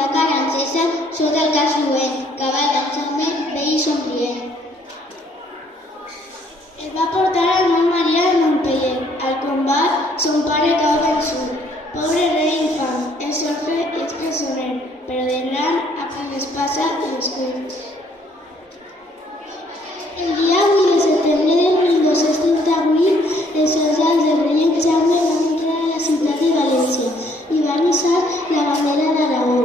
la cara encesa sota el cas lluent, cavalca en Jaume, vell i somrient. El va portar el meu Maria en Montpeller. Al combat, son pare cau vençut. Pobre rei infant, és orfe i és presoner, però de gran après l'espasa i l'escut. El dia 8 de setembre de 1238, els soldats del rei Jaume van entrar a la ciutat de València i van hissar la bandera d'Aragó,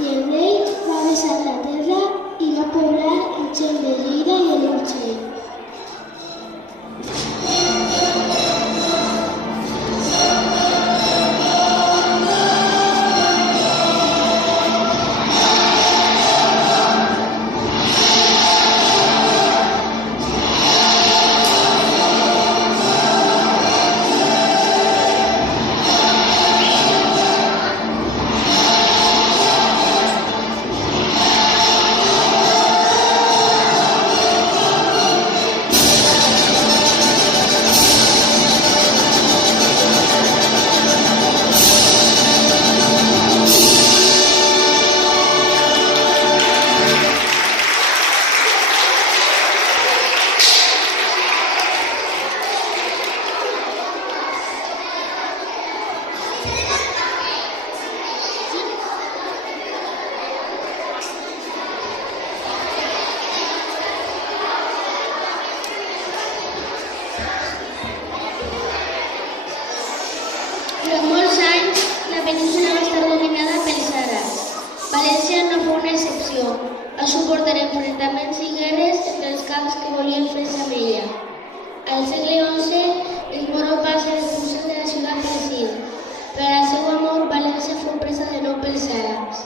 i el rei va besar la terra i va poblar el gent de Lleida i el Urgell. Durant molts anys, la península va estar dominada pels àrabs. València no fou una excepció. Va suportar enfrontaments i guerres entre els caps que volien fer-se amb ella. Al segle XI, els moros van ser expulsats de la ciutat d'Exil. Per al seu amor, València fou presa de nou pels àrabs.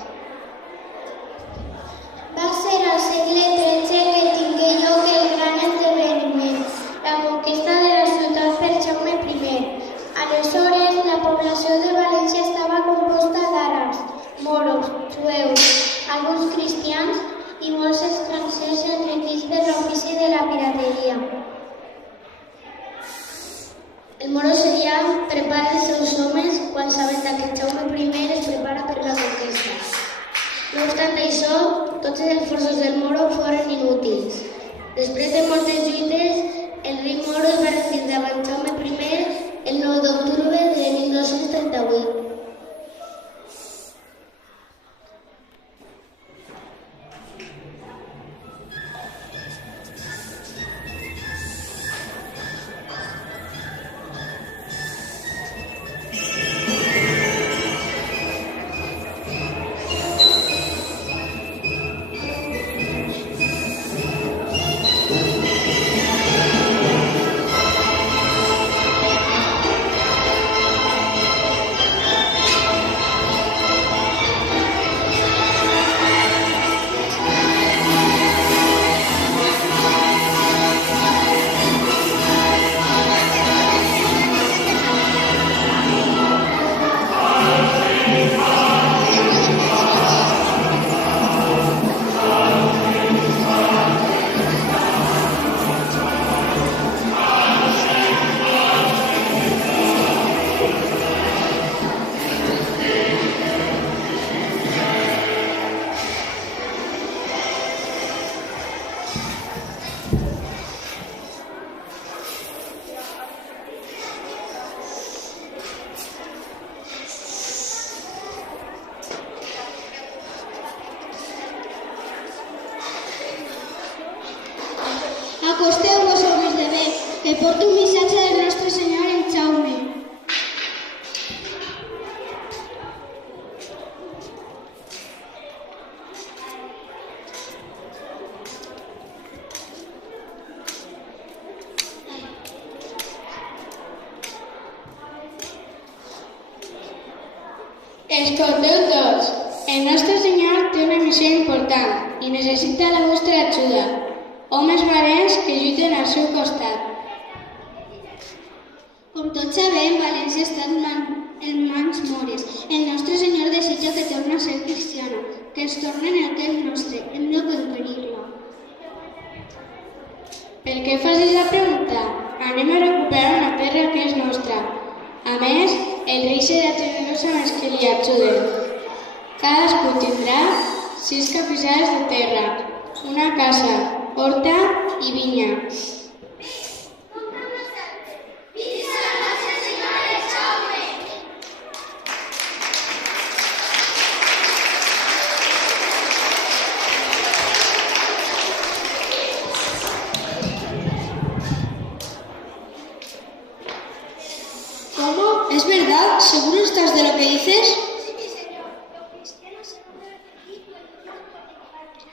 Va ser al segle XIII que tingué lloc el gran esdeveniment, la conquesta de la ciutat per Jaume I. Aleshores, la població de València estava composta d'àrabs, moros, jueus, alguns cristians i molts estrangers enriquits per l'ofici de la pirateria. El moro Serián prepara els seus homes quan s'aventa que Jaume I es prepara per la conquesta. No obstant això, tots els esforços del moro foren inútils. Després de moltes lluites, el rei moro es va rendir davant Jaume I el 9 d'octubre de 1238. Acosteu-vos, homes de bé, que porto un missatge del nostre senyor en Jaume. Escolteu tots, el nostre senyor té una missió important i necessita la vostra ajuda. Homes valents que lluiten al seu costat. Com tots sabem, València està en mans mores. El nostre senyor desitja que torni a ser cristiana, que es torni en el que és nostre. Hem de conquerir-la. Per què facis la pregunta? Anem a recuperar una terra que és nostra. A més, el rei serà generós amb els que li ajuden. Cadascú tindrà 6 capitals de terra, una casa, horta i vinya. ¿Cómo? ¿Es verdad? ¿Seguro estás de lo que dices?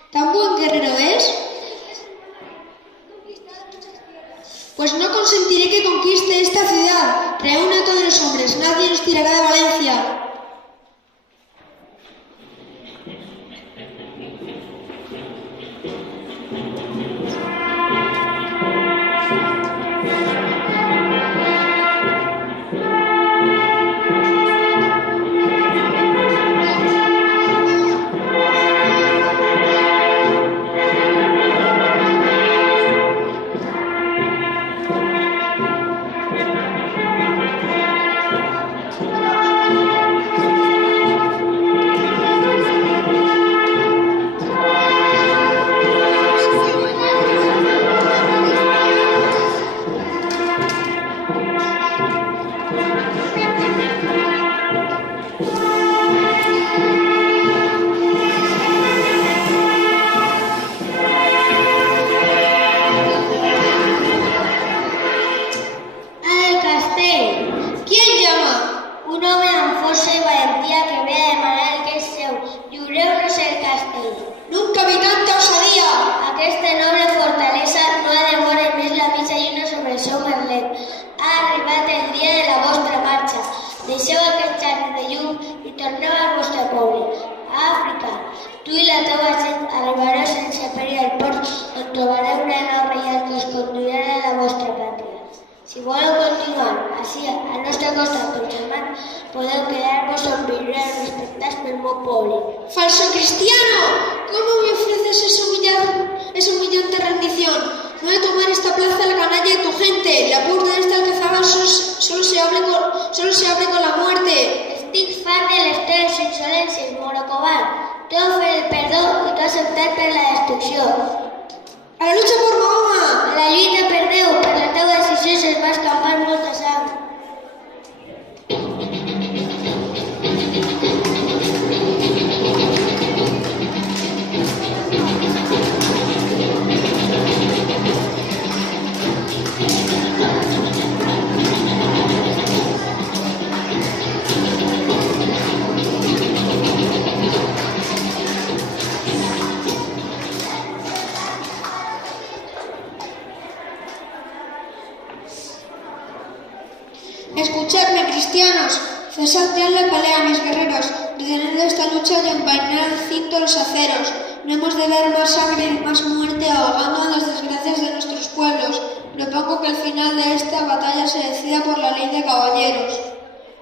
¿Tan buen guerrero es? Pues no consentiré que conquiste esta ciudad. Reúne a todos los hombres, nadie nos tirará de Valencia. Deixeu aquest xarri de llum i torneu al vostre poble. A Àfrica, tu i la teva gent arribareu sense perill al port on trobareu una nau reial que us conduirà a la vostra pàtria. Si voleu continuar així al nostre costat com germans, podeu quedar-vos on viureu respectats pel meu poble. ¡Falso cristiano! ¿Cómo me ofreces esa humillante rendición? No he de tomar esta plaza la canalla de tu gente. La puerta de esta alcazaba solo se abre con la muerte. Estic fart de les teves insolències, morocobal. T'he ofert el perdó i t'he acceptat per la destrucció. ¡A la lucha por Mahoma! A la lluita per Déu, per la teva decisió se'ls va escampar molta sang. Escuchadme, cristianos, cesad ya la pelea, mis guerreros, detened esta lucha y envainar al cinto los aceros. No hemos de ver más sangre y más muerte ahogando en las desgracias de nuestros pueblos. Propongo que el final de esta batalla se decida por la ley de caballeros.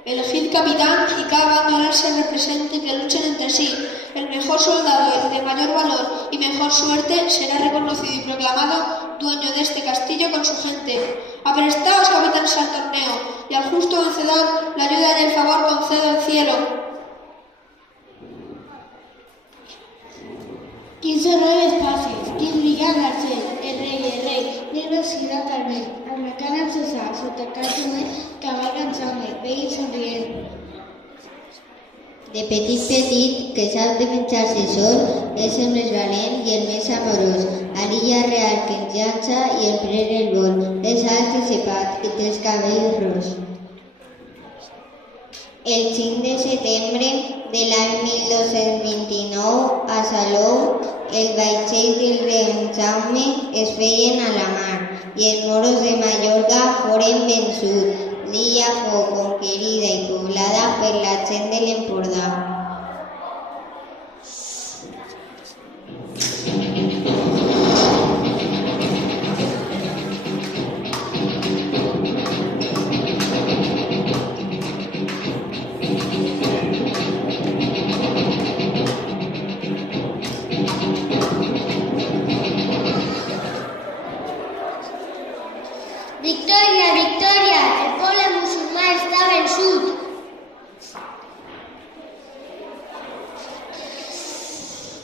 Elegid capitán y cada bando se represente y que luchen entre sí. El mejor soldado, el de mayor valor y mejor suerte será reconocido y proclamado dueño de este castillo con su gente. Aprestaos, capitanes, al torneo, y al justo vencedor la ayuda y el favor concedo el cielo. 15 espacis, 15 brigades l'argent, el rei, negre oxidat vermell, amb la cara encesada, sota el cap lluent, cavalga en sangue, vell i somrient. De petit, que sap defensar-se sol, és el més valent i el més amorós. A l'illa real que ens llança i el pren el vol. És alt i cepat i té els cabells ros. El 5 de setembre de l'any 1229, a Salou, els vaixells del rei Jaume es feien a la mar i els moros de Mallorca foren vençuts. L'illa fou conquerida i poblada per la gent de l'Empordà. Victòria, victòria! El poble musulmà està vençut!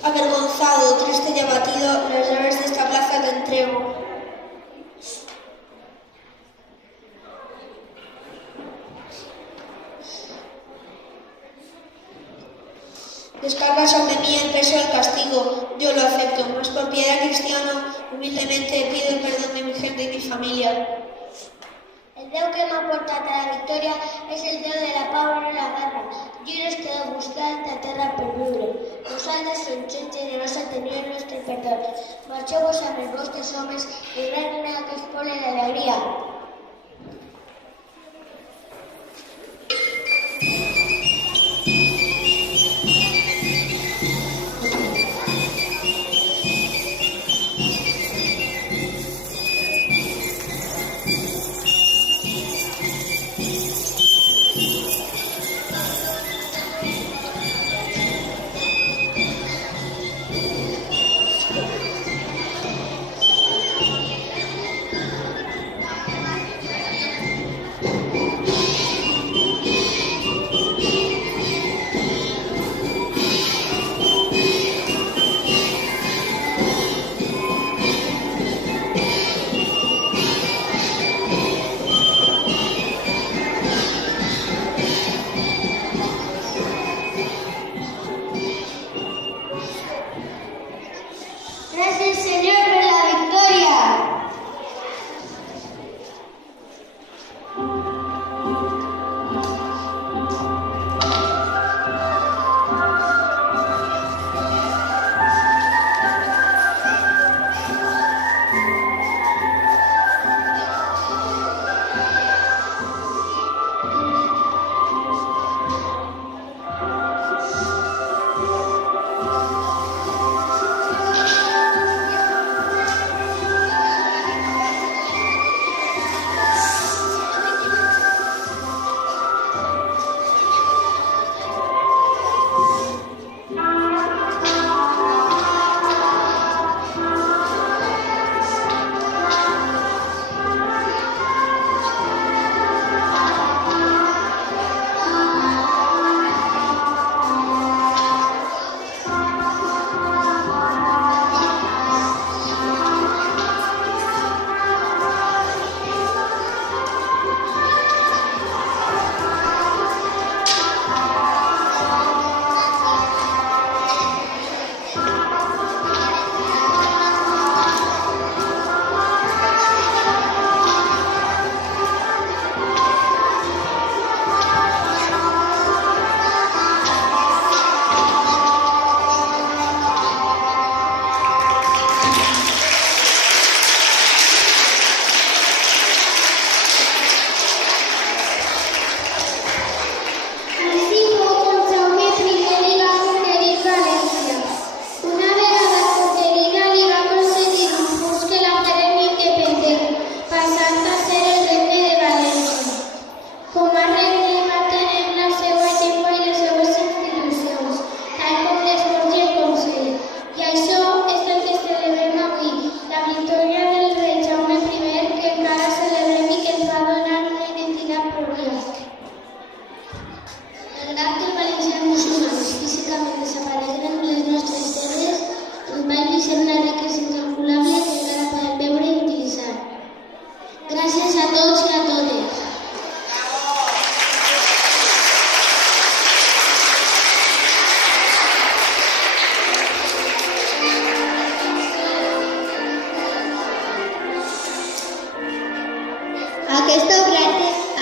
Avergonzado, triste y abatido, las llaves de esta plaza te entrego. Descarga sobre mí el peso del castigo, yo lo acepto, mas por piedad cristiana, humildemente pido el perdón de mi gente y mi familia. El Déu que m'ha portat a la victòria és el Déu de la pau i no la guerra. Lliures que heu buscat la terra per viure. Vosaltres, en gent generosa, teniu el nostre perdó. Marxeu-vos amb els vostres homes i regna aquest poble d'alegria. Gràcies, Senyor, per la victòria.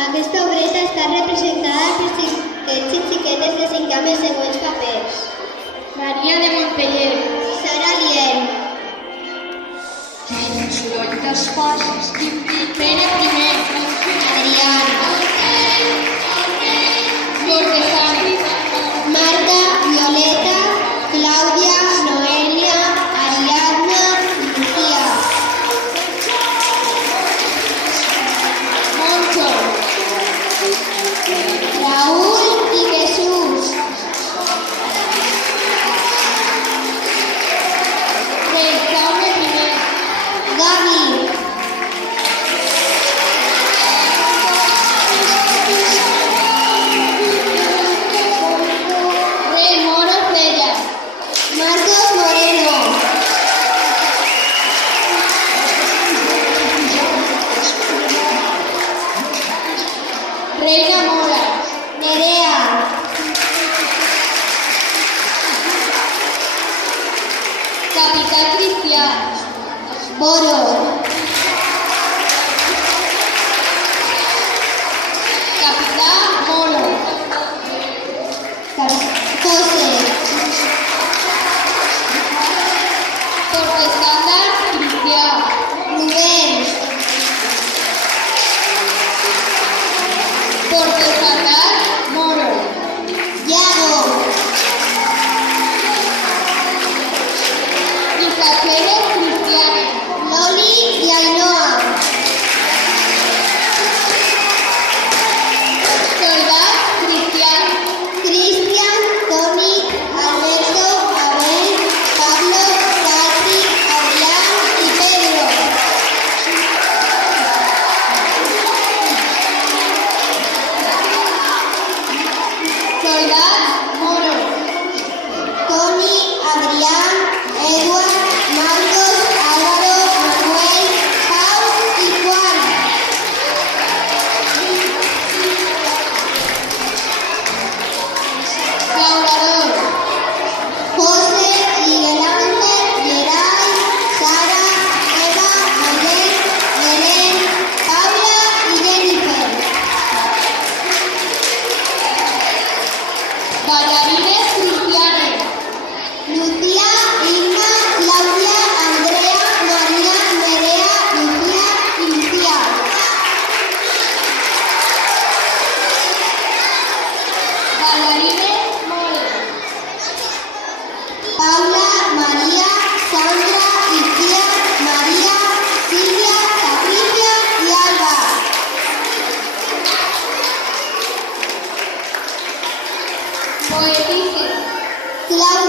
Aquesta obreta està representada per xiquets i xiquetes de 5 amb els següents papers. Maria de Montpeller, Sara Liel, Soroll d'Espòs, Pere I, Adrián, Bordejan, Marta, Violeta, Clàudia, Noelia, Ariadna i Lucía. Moncho, Raúl y Jesús. Rei Jaume I, Gaby, Cristian. Moro. Capitán Moro. José. Portaestándar Cristian. Rubén. Portaestándar Moro. Yago. Visajeros Cristianes. Loli y Ainhoa. Soledad Cristian. Cristian, Tony, Alberto, Abel, Pablo, Katy, Adrián y Pedro. Soledad Moro. Tony, Adrián, Edward, Marcos, Álvaro, Manuel, Pau y Juan. Laurador. José, Miguel Ángel, Geray, Sara, Eva, Miguel, Belén, Paula y Jennifer. Bailarines Cristianes. Lucía, Inma, Claudia, Andrea, María, Nerea, Lucía y Lucía. Bailarines Mole. Paula, María, Sandra, Lucía, María, Silvia, Patricia y Alba. Poetices. Claudia.